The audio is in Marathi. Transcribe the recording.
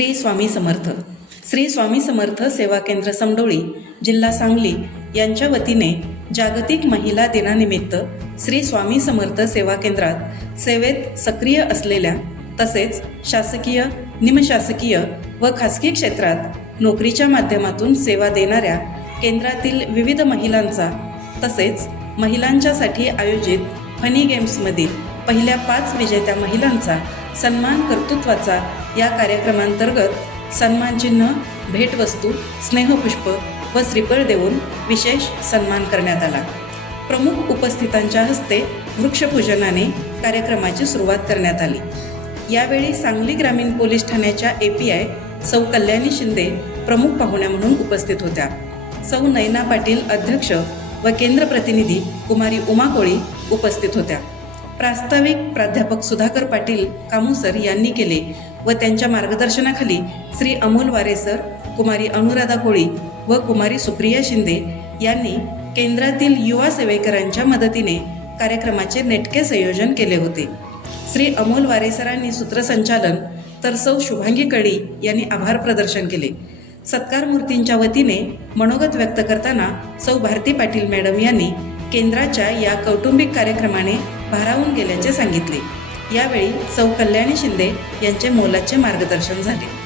श्री स्वामी समर्थ. श्री स्वामी समर्थ सेवा केंद्र समडोळी, जिल्हा सांगली यांच्या वतीने जागतिक महिला दिनानिमित्त श्री स्वामी समर्थ सेवा केंद्रात सेवेत सक्रिय असलेल्या तसेच शासकीय, निमशासकीय व खासगी क्षेत्रात नोकरीच्या माध्यमातून सेवा देणाऱ्या केंद्रातील विविध महिलांचा तसेच महिलांच्यासाठी आयोजित फनी गेम्समधील पहिल्या 5 विजेत्या महिलांचा सन्मान कर्तृत्वाचा या कार्यक्रमांतर्गत सन्मानचिन्ह, भेटवस्तू, स्नेहपुष्प व श्रीफळ देऊन विशेष सन्मान करण्यात आला. प्रमुख उपस्थितांच्या हस्ते वृक्षपूजनाने कार्यक्रमाची सुरुवात करण्यात आली. यावेळी सांगली ग्रामीण पोलीस ठाण्याच्या API सौ कल्याणी शिंदे प्रमुख पाहुण्या म्हणून उपस्थित होत्या. सौ नयना पाटील अध्यक्ष व केंद्र प्रतिनिधी कुमारी उमा कोळी उपस्थित होत्या. प्रास्ताविक प्राध्यापक सुधाकर पाटील कामूसर यांनी केले व त्यांच्या मार्गदर्शनाखाली श्री अमोल वारेसर, कुमारी अनुराधा कोळी व कुमारी सुप्रिया शिंदे यांनी केंद्रातील युवा सेवेकरांच्या मदतीने कार्यक्रमाचे नेटके संयोजन केले होते. श्री अमोल वारेसरांनी सूत्रसंचालन तर सौ शुभांगी कळी यांनी आभार प्रदर्शन केले. सत्कार मूर्तींच्या वतीने मनोगत व्यक्त करताना सौ भारती पाटील मॅडम यांनी केंद्राच्या या कौटुंबिक कार्यक्रमाने भारावून गेल्याचे सांगितले. यावेळी सौ कल्याणी शिंदे यांचे मोलाचे मार्गदर्शन झाले.